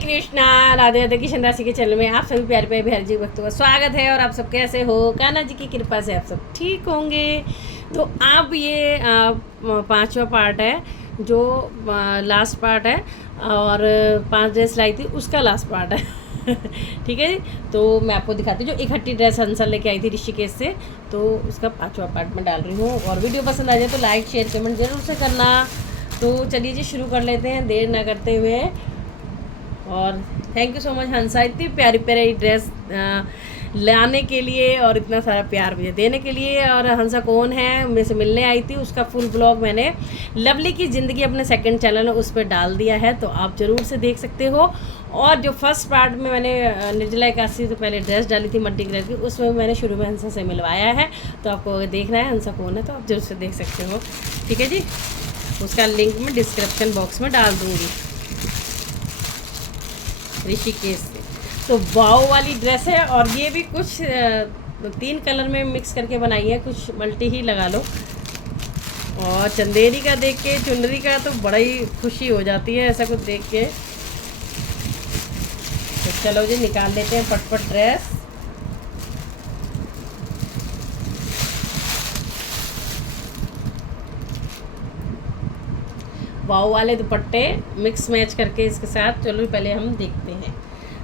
कृष्णा, राधे राधे। किशन राशि के चैनल में आप सभी प्यारे प्यारे बिहारी जी भक्तों का स्वागत है। और आप सब कैसे हो? कान्हा जी की कृपा से आप सब ठीक होंगे। तो अब ये पांचवा पार्ट है, जो लास्ट पार्ट है, और 5 ड्रेस लाई थी उसका लास्ट पार्ट है। ठीक है जी। तो मैं आपको दिखाती हूँ जो इकट्ठी ड्रेस हंसा लेके आई थी ऋषिकेश से, तो उसका 5वां पार्ट में डाल रही हूँ। और वीडियो पसंद आ जाए तो लाइक शेयर कमेंट जरूर से करना। तो चलिए जी शुरू कर लेते हैं देर ना करते हुए। और थैंक यू सो मच हंसा, इतनी प्यारी प्यारी ड्रेस लाने के लिए और इतना सारा प्यार मुझे देने के लिए। और हंसा कौन है, मेरे से मिलने आई थी, उसका फुल ब्लॉग मैंने लवली की ज़िंदगी अपने सेकंड चैनल में उस पर डाल दिया है, तो आप ज़रूर से देख सकते हो। और जो फर्स्ट पार्ट में मैंने निर्जला एकादशी तो पहले ड्रेस डाली थी मल्टी कलर की, उसमें मैंने शुरू में हंसा से मिलवाया है। तो आपको अगर देखना है हंसा कौन है तो आप जरूर से देख सकते हो। ठीक है जी। उसका लिंक मैं डिस्क्रिप्शन बॉक्स में डाल दूँगी ऋषिकेश से। तो वाव वाली ड्रेस है। और ये भी कुछ 3 कलर में मिक्स करके बनाई है, कुछ मल्टी ही लगा लो। और चंदेरी का देख के, चुनरी का तो बड़ा ही खुशी हो जाती है ऐसा कुछ देख के। तो चलो जी निकाल लेते हैं पटपट ड्रेस। वाव वाले दुपट्टे मिक्स मैच करके इसके साथ, चलो पहले हम देखते हैं।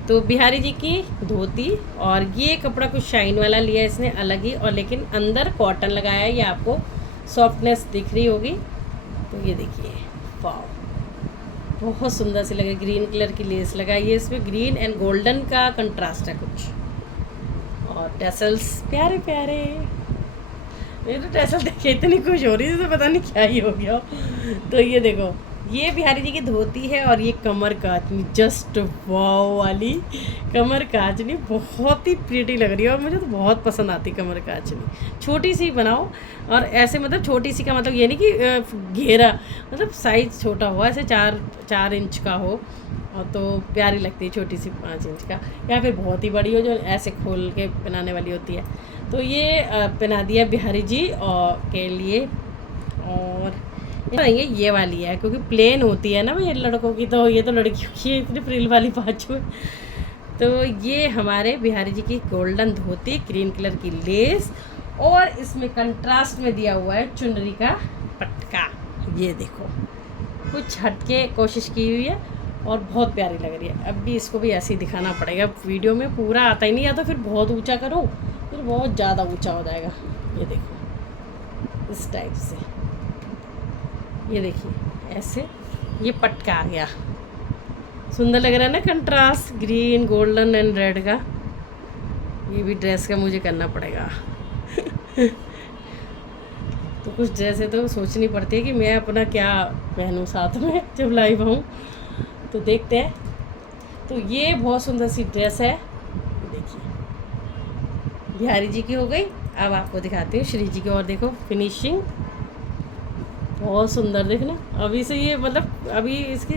तो बिहारी जी की धोती, और ये कपड़ा कुछ शाइन वाला लिया है इसने अलग ही, और लेकिन अंदर कॉटन लगाया है, ये आपको सॉफ्टनेस दिख रही होगी। तो ये देखिए वाव, बहुत सुंदर सी लगे। ग्रीन कलर की लेस लगाई है इसमें, ग्रीन एंड गोल्डन का कंट्रास्ट है कुछ। और टेसल्स प्यारे प्यारे। मेरे तो टेसल देखे इतनी खुश हो रही थी तो पता नहीं क्या ही हो गया। तो ये देखो, ये बिहारी जी की धोती है, और ये कमर काचनी, जस्ट वाव वाली कमर काचनी, बहुत ही प्रीटी लग रही है। और मुझे तो बहुत पसंद आती कमर काचनी। छोटी सी बनाओ, और ऐसे मतलब छोटी सी का मतलब ये नहीं कि घेरा, मतलब साइज़ छोटा हो, ऐसे 4 इंच का हो, और तो प्यारी लगती है। छोटी सी 5 इंच का, या फिर बहुत ही बड़ी हो जो ऐसे खोल के पहनाने वाली होती है। तो ये पहना दिया बिहारी जी और के लिए। और ये वाली है क्योंकि प्लेन होती है ना ये लड़कों की, तो ये तो लड़कियों की है, इतनी फ्रिल वाली पाँचों। तो ये हमारे बिहारी जी की गोल्डन धोती, ग्रीन कलर की लेस, और इसमें कंट्रास्ट में दिया हुआ है चुनरी का पटका। ये देखो कुछ हटके कोशिश की हुई है और बहुत प्यारी लग रही है। अब भी इसको भी ऐसे ही दिखाना पड़ेगा, वीडियो में पूरा आता ही नहीं, या तो फिर बहुत ऊंचा करो फिर बहुत ज़्यादा ऊंचा हो जाएगा। ये देखो इस टाइप से, ये देखिए ऐसे ये पटका आ गया। सुंदर लग रहा है ना contrast, green golden and red का। ये भी ड्रेस का मुझे करना पड़ेगा। तो कुछ ड्रेसें तो सोचनी पड़ती है कि मैं अपना क्या पहनूं साथ में जब लाइव आऊँ। तो देखते हैं। तो ये बहुत सुंदर सी ड्रेस है, देखिए बिहारी जी की हो गई। अब आपको दिखाती हूँ श्री जी की। और देखो फिनिशिंग बहुत सुंदर, देखना अभी से ये मतलब अभी इसकी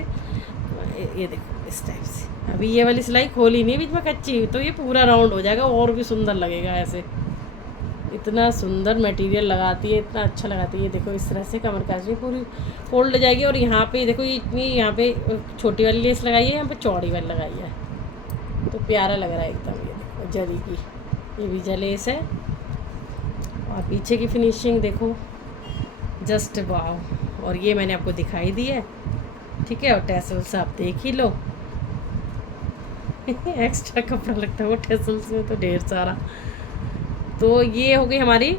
ये देखो इस टाइप से। अभी ये वाली सिलाई खोली नहीं बीच में कच्ची, तो ये पूरा राउंड हो जाएगा और भी सुंदर लगेगा ऐसे। इतना सुंदर मटेरियल लगाती है, इतना अच्छा लगाती है। ये देखो इस तरह से कमर काजनी पूरी फोल्ड हो जाएगी। और यहाँ पे देखो ये इतनी, यहाँ पे छोटी वाली लेस लगाई है, यहाँ पे चौड़ी वाली लगाई है, तो प्यारा लग रहा है एकदम। ये देखो जरी की ये भी जलेस है, और पीछे की फिनिशिंग देखो जस्ट वाव। और ये मैंने आपको दिखाई दी है, ठीक है। और टेसल्स आप देख ही लो। एक्स्ट्रा कपड़ा लगता है वो टेसल्स में तो ढेर सारा। तो ये हो गई हमारी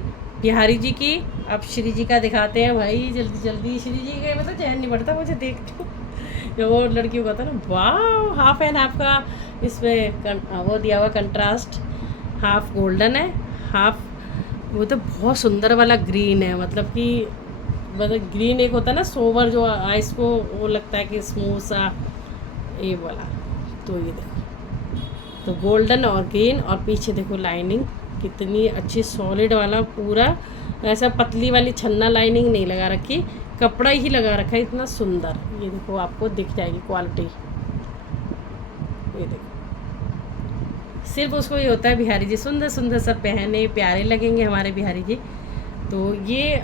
बिहारी जी की। अब श्री जी का दिखाते हैं भाई, जल्दी जल्दी। श्री जी के मतलब चैन नहीं पड़ता मुझे देखते जो वो लड़कियों का था ना। वाह, हाफ एंड हाफ का इसमें वो दिया हुआ कंट्रास्ट। हाफ गोल्डन है, हाफ वो तो बहुत सुंदर वाला ग्रीन है, मतलब ग्रीन एक होता है ना सोवर, जो आइस को वो लगता है कि स्मूथ सा, ये वाला। तो ये देखो, तो गोल्डन और ग्रीन, और पीछे देखो लाइनिंग कितनी अच्छी सॉलिड वाला, पूरा ऐसा पतली वाली छन्ना लाइनिंग नहीं लगा रखी, कपड़ा ही लगा रखा है, इतना सुंदर। ये देखो आपको दिख जाएगी क्वालिटी। ये देखो सिर्फ उसको ये होता है बिहारी जी सुंदर सुंदर सब पहने प्यारे लगेंगे हमारे बिहारी जी। तो ये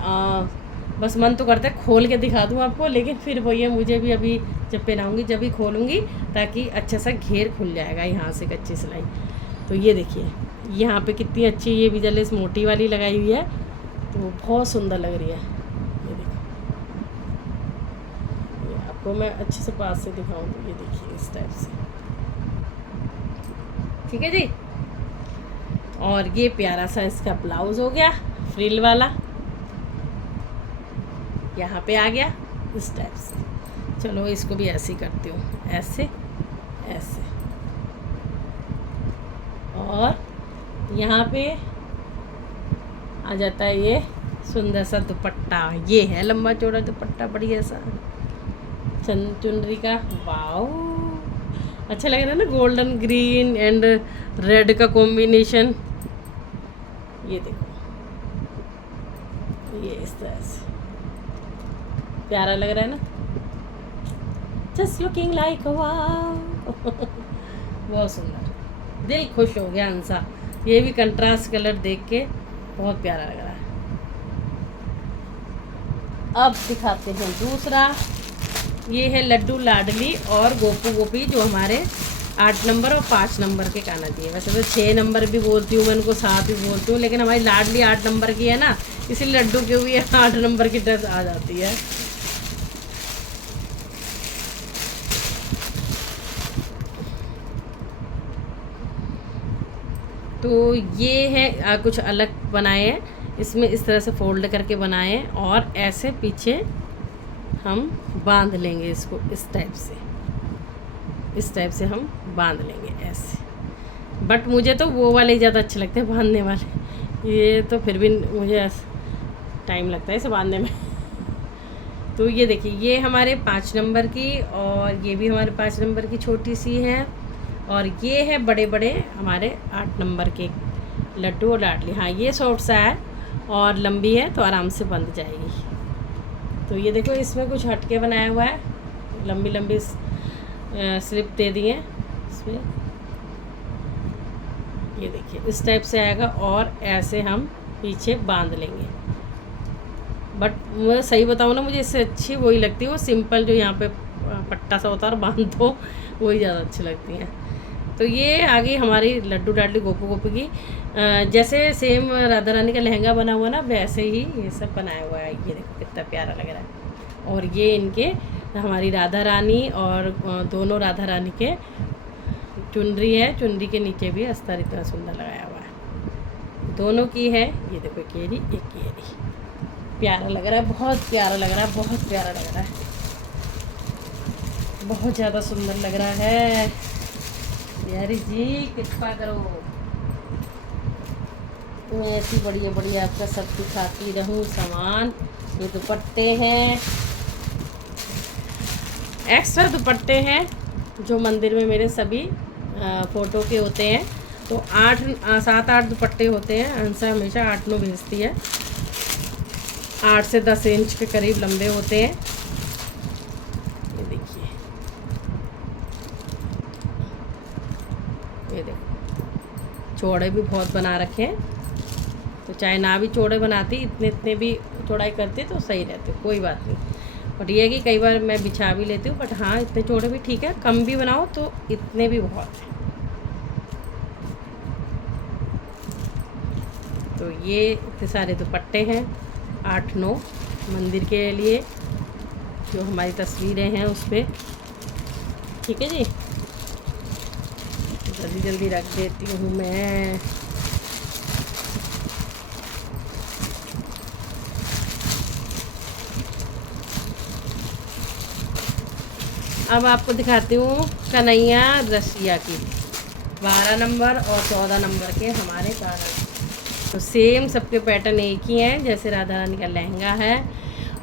बस मन तो करता है खोल के दिखा दूँ आपको, लेकिन फिर वही है, मुझे भी अभी जब पहनाऊँगी जब भी खोलूँगी, ताकि अच्छा सा घेर खुल जाएगा यहाँ से कच्ची सिलाई। तो ये देखिए यहाँ पे कितनी अच्छी ये भी जलेस मोटी वाली लगाई हुई है, तो बहुत सुंदर लग रही है। ये देखो, ये आपको मैं अच्छे से पास से दिखाऊँ तो ये देखिए इस टाइप से, ठीक है जी। और ये प्यारा सा इसका ब्लाउज़ हो गया फ्रिल वाला, यहाँ पे आ गया इस टाइप से। चलो इसको भी ऐसे ही करती हूँ, ऐसे ऐसे। और यहाँ पे आ जाता है ये सुंदर सा दुपट्टा, ये है लंबा चौड़ा दुपट्टा बढ़िया सा चुनरी का। वाओ, अच्छा लग रहा है ना, गोल्डन ग्रीन एंड रेड का कॉम्बिनेशन। ये देखो, ये इस तरह से प्यारा लग रहा है ना, जस्ट लुकिंग लाइक वाओ। बहुत सुंदर, दिल खुश हो गया हंसा। ये भी कंट्रास्ट कलर देख के बहुत प्यारा लग रहा है। अब दिखाते हैं दूसरा, ये है लड्डू लाडली और गोपू गोपी, जो हमारे 8 नंबर और 5 नंबर के काना जी है। वैसे तो 6 नंबर भी बोलती हूँ मैं उनको, 7 भी बोलती हूँ, लेकिन हमारी लाडली 8 नंबर की है ना, इसलिए लड्डू के भी 8 नंबर की ड्रेस आ जाती है। तो ये है कुछ अलग बनाए हैं, इसमें इस तरह से फोल्ड करके बनाए हैं, और ऐसे पीछे हम बांध लेंगे इसको इस टाइप से, इस टाइप से हम बांध लेंगे ऐसे। बट मुझे तो वो वाले ज़्यादा अच्छे लगते हैं बांधने वाले, ये तो फिर भी मुझे टाइम लगता है इसे बांधने में। तो ये देखिए, ये हमारे 5 नंबर की, और ये भी हमारे 5 नंबर की छोटी सी है, और ये है बड़े बड़े हमारे 8 नंबर के लड्डू और लाडली। हाँ, ये शॉर्ट सा है और लंबी है तो आराम से बंध जाएगी। तो ये देखो, इसमें कुछ हटके बनाया हुआ है, लंबी लंबी स्लिप दे दी है इसमें। ये देखिए इस टाइप से आएगा, और ऐसे हम पीछे बांध लेंगे। बट मैं सही बताऊँ ना, मुझे इससे अच्छी वही लगती है, वो सिंपल जो यहाँ पे पट्टा सा होता है और बांध दो, वही ज़्यादा अच्छी लगती हैं। तो ये आ गई हमारी लड्डू लाडली गोपू गोपी की। जैसे सेम राधा रानी का लहंगा बना हुआ ना, वैसे ही ये सब बनाया हुआ है। ये देखो कितना प्यारा लग रहा है। और ये इनके हमारी राधा रानी और दोनों राधा रानी के चुनरी है, चुनरी के नीचे भी अस्तर इतना सुंदर लगाया हुआ है। दोनों की है, ये देखो एक ये रही एक ये रही। प्यारा लग रहा है, बहुत प्यारा लग रहा है, बहुत प्यारा लग रहा है, बहुत ज़्यादा सुंदर लग रहा है। बिहारी जी कृपा करो, मैं ऐसी बढ़िया बढ़िया आपका सब दिखाती रहूं सामान। ये दुपट्टे हैं, एक्स्ट्रा दुपट्टे हैं, जो मंदिर में मेरे सभी फ़ोटो के होते हैं। तो 7-8 दुपट्टे होते हैं, अंसा हमेशा 8-9 भेजती है। 8 से 10 इंच के करीब लंबे होते हैं। ये देखिए, ये देखो चौड़े भी बहुत बना रखे हैं, तो चाहे ना भी चौड़े बनाती, इतने भी चौड़ाई करती तो सही रहते, कोई बात नहीं। बट ये है कि कई बार मैं बिछा भी लेती हूँ, बट हाँ इतने चौड़े भी ठीक है, कम भी बनाओ तो इतने भी बहुत हैं। तो ये इतने सारे दुपट्टे हैं 8-9 मंदिर के लिए, जो हमारी तस्वीरें हैं उस पर। ठीक है जी, जल्दी जल्दी रख देती हूँ मैं। अब आपको दिखाती हूँ कन्हैया रसिया की 12 नंबर और 14 नंबर के हमारे कारण। तो सेम सबके पैटर्न एक ही हैं, जैसे राधा रानी का लहंगा है।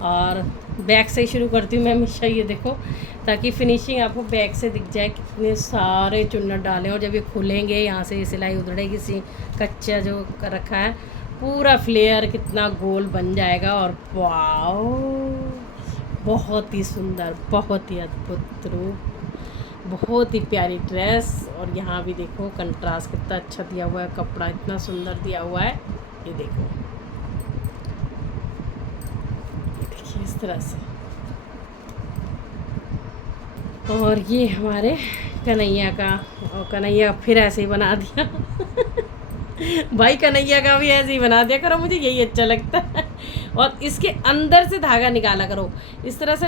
और बैक से ही शुरू करती हूँ मैं हमेशा, ये देखो, ताकि फिनिशिंग आपको बैक से दिख जाए। कितने सारे चुन्नट डाले, और जब ये खुलेंगे यहाँ से सिलाई उधड़ेगी, सी कच्चा जो कर रखा है पूरा फ्लेयर कितना गोल बन जाएगा। और वाओ, बहुत ही सुंदर, बहुत ही अद्भुत रूप, बहुत ही प्यारी ड्रेस। और यहाँ भी देखो कंट्रास्ट कितना अच्छा दिया हुआ है, कपड़ा इतना सुंदर दिया हुआ है। ये देखो, ये तरह से। और ये हमारे कन्हैया का, और कन्हैया फिर ऐसे ही बना दिया भाई कन्हैया का भी ऐसे ही बना दिया करो, मुझे यही अच्छा लगता है। और इसके अंदर से धागा निकाला करो, इस तरह से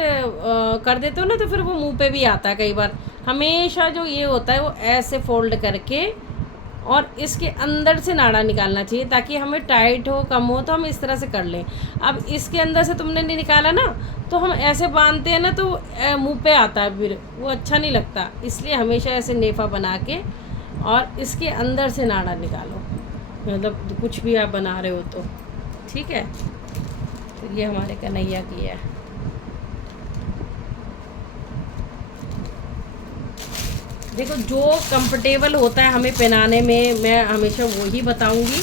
कर देते हो ना तो फिर वो मुंह पे भी आता है कई बार। हमेशा जो ये होता है वो ऐसे फोल्ड करके और इसके अंदर से नाड़ा निकालना चाहिए, ताकि हमें टाइट हो कम हो तो हम इस तरह से कर लें। अब इसके अंदर से तुमने नहीं निकाला ना, तो हम ऐसे बांधते हैं ना तो मुंह पे आता है, फिर वो अच्छा नहीं लगता। इसलिए हमेशा ऐसे नेफा बना के और इसके अंदर से नाड़ा निकालो, मतलब कुछ भी आप बना रहे हो तो ठीक है। तो ये हमारे कन्हैया की है। देखो जो कंफर्टेबल होता है हमें पहनाने में, मैं हमेशा वो ही बताऊंगी,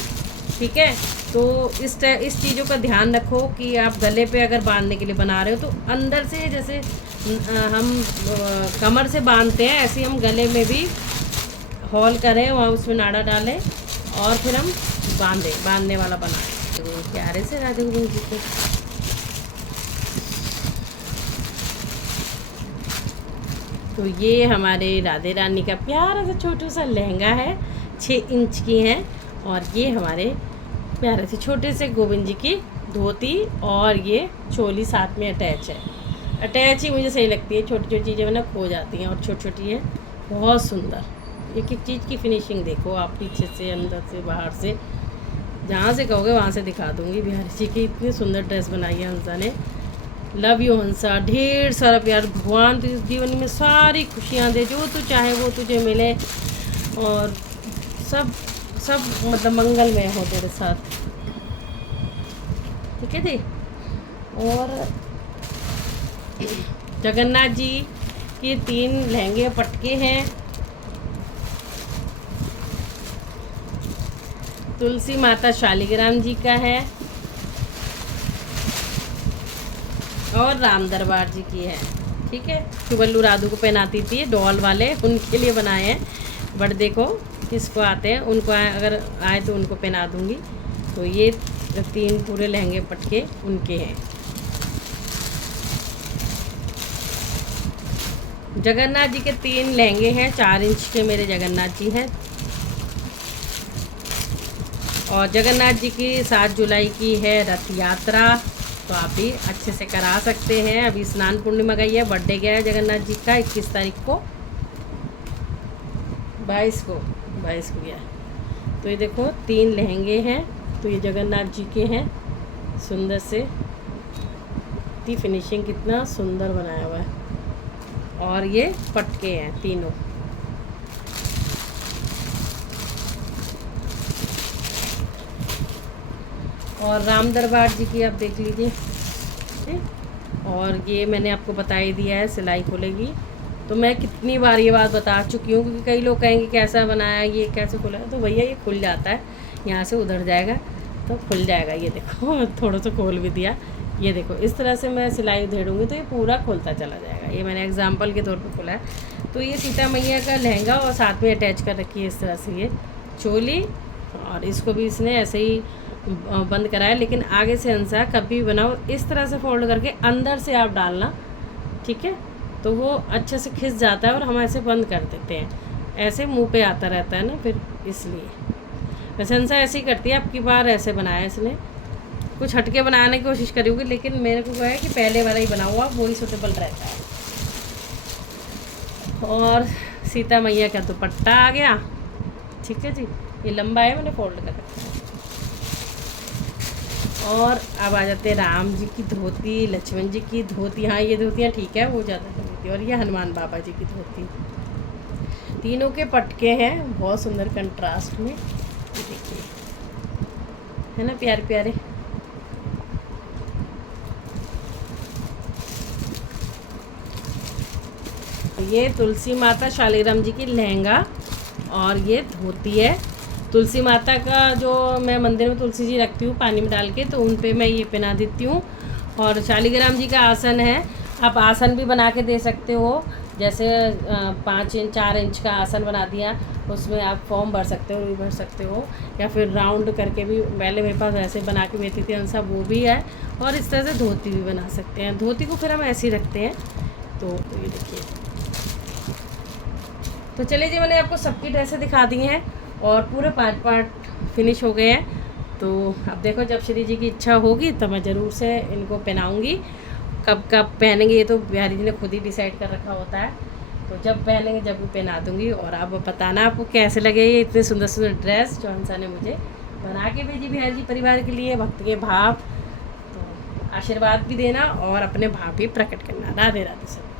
ठीक है। तो इस चीज़ों का ध्यान रखो कि आप गले पे अगर बांधने के लिए बना रहे हो तो अंदर से जैसे हम कमर से बांधते हैं, ऐसे ही हम गले में भी हॉल करें, वहाँ उसमें नाड़ा डालें और फिर हम बांधने वाला बनाएं। तो प्यारे से राधा गोविंद जी को तो ये हमारे राधे रानी का प्यारा सा छोटू सा लहंगा है, 6 इंच की है। और ये हमारे प्यारे से छोटे से गोविंद जी की धोती और ये चोली साथ में अटैच है। अटैच ही मुझे सही लगती है, छोटी छोटी चीज़ें ना खो जाती हैं और छोटी छोटी है, बहुत सुंदर। एक एक चीज़ की फिनिशिंग देखो आप, पीछे से अंदर से बाहर से, जहाँ से कहोगे वहाँ से दिखा दूँगी। बिहारी जी की इतनी सुंदर ड्रेस बनाई है हंसा ने। लव यू हंसा, ढेर सारा प्यार। भगवान तुझे जीवन में सारी खुशियाँ दे, जो तू चाहे वो तुझे मिले और सब मतलब मंगलमय हो तेरे साथ, ठीक है जी। और जगन्नाथ जी के 3 लहंगे पटके हैं। तुलसी माता शालिग्राम जी का है और राम दरबार जी की है, ठीक है। चुबल्लू राधू को पहनाती थी डॉल वाले, उनके लिए बनाए हैं। बट देखो किसको आते हैं, उनको अगर आए तो उनको पहना दूंगी। तो ये 3 पूरे लहंगे पटके उनके हैं। जगन्नाथ जी के 3 लहंगे हैं, 4 इंच के मेरे जगन्नाथ जी हैं। और जगन्नाथ जी की 7 जुलाई की है रथ यात्रा, तो आप भी अच्छे से करा सकते हैं। अभी स्नान पूर्णिमा गई है, बर्थडे गया है जगन्नाथ जी का 21 तारीख को, 22 को गया। तो ये देखो 3 लहंगे हैं, तो ये जगन्नाथ जी के हैं, सुंदर से इतनी फिनिशिंग, कितना सुंदर बनाया हुआ है। और ये पटके हैं तीनों। और राम दरबार जी की आप देख लीजिए, और ये मैंने आपको बता ही दिया है सिलाई खुलेगी। तो मैं कितनी बार ये बात बता चुकी हूँ, क्योंकि कई लोग कहेंगे कैसा बनाया, ये कैसे खुला है। तो भैया ये खुल जाता है, यहाँ से उधर जाएगा तो खुल जाएगा। ये देखो थोड़ा सा खोल भी दिया, ये देखो इस तरह से मैं सिलाई उधेड़ूँगी तो ये पूरा खुलता चला जाएगा। ये मैंने एग्जाम्पल के तौर पर खुला है। तो ये सीता मैया का लहंगा और साथ में अटैच कर रखी है इस तरह से ये चोली, और इसको भी इसने ऐसे ही बंद कराया। लेकिन आगे से अंसा कभी भी बनाओ इस तरह से फोल्ड करके अंदर से आप डालना, ठीक है। तो वो अच्छे से खिंच जाता है और हम ऐसे बंद कर देते हैं, ऐसे मुंह पे आता रहता है ना, फिर इसलिए। वैसे अंसा ऐसे ही करती है, अब की बार ऐसे बनाया इसने, कुछ हटके बनाने की कोशिश करी होगी, लेकिन मेरे को कहा है कि पहले वाला ही बना हुआ वही सूटेबल रहता है। और सीता मैया का दुपट्टा आ गया, ठीक है जी। ये लंबा है, मैंने फोल्ड कर रखा है। और अब आ जाते हैं राम जी की धोती, लक्ष्मण जी की धोती। हाँ ये धोतियाँ ठीक है, वो ज़्यादा धोती। और ये हनुमान बाबा जी की धोती, तीनों के पटके हैं बहुत सुंदर कंट्रास्ट में, देखिए है ना प्यारे प्यारे। ये तुलसी माता शालिग्राम जी की लहंगा और ये धोती है। तुलसी माता का जो मैं मंदिर में तुलसी जी रखती हूँ पानी में डाल के, तो उन पे मैं ये पहना देती हूँ। और शालिग्राम जी का आसन है, आप आसन भी बना के दे सकते हो, जैसे 5 इंच 4 इंच का आसन बना दिया, उसमें आप फॉर्म भर सकते हो, रुई भर सकते हो, या फिर राउंड करके भी, पहले मेरे पास ऐसे बना के बेचती थी अंसा, वो भी है। और इस तरह से धोती भी बना सकते हैं। धोती को फिर हम ऐसे ही रखते हैं। तो ये देखिए, तो चलिए जी, मैंने आपको सबकी ड्रेसें दिखा दी हैं और पूरे 5 पार्ट फिनिश हो गए हैं। तो अब देखो, जब श्री जी की इच्छा होगी तो मैं ज़रूर से इनको पहनाऊँगी। कब कब पहनेंगे ये तो बिहारी जी ने खुद ही डिसाइड कर रखा होता है। तो जब पहनेंगे, जब भी पहना दूँगी। और आप बताना आपको कैसे लगे ये इतने सुंदर सुंदर ड्रेस जो हंसा ने मुझे बना के भेजी बिहारी जी परिवार के लिए। भक्त के भाव, तो आशीर्वाद भी देना और अपने भाव भी प्रकट करना। राधे राधे सब।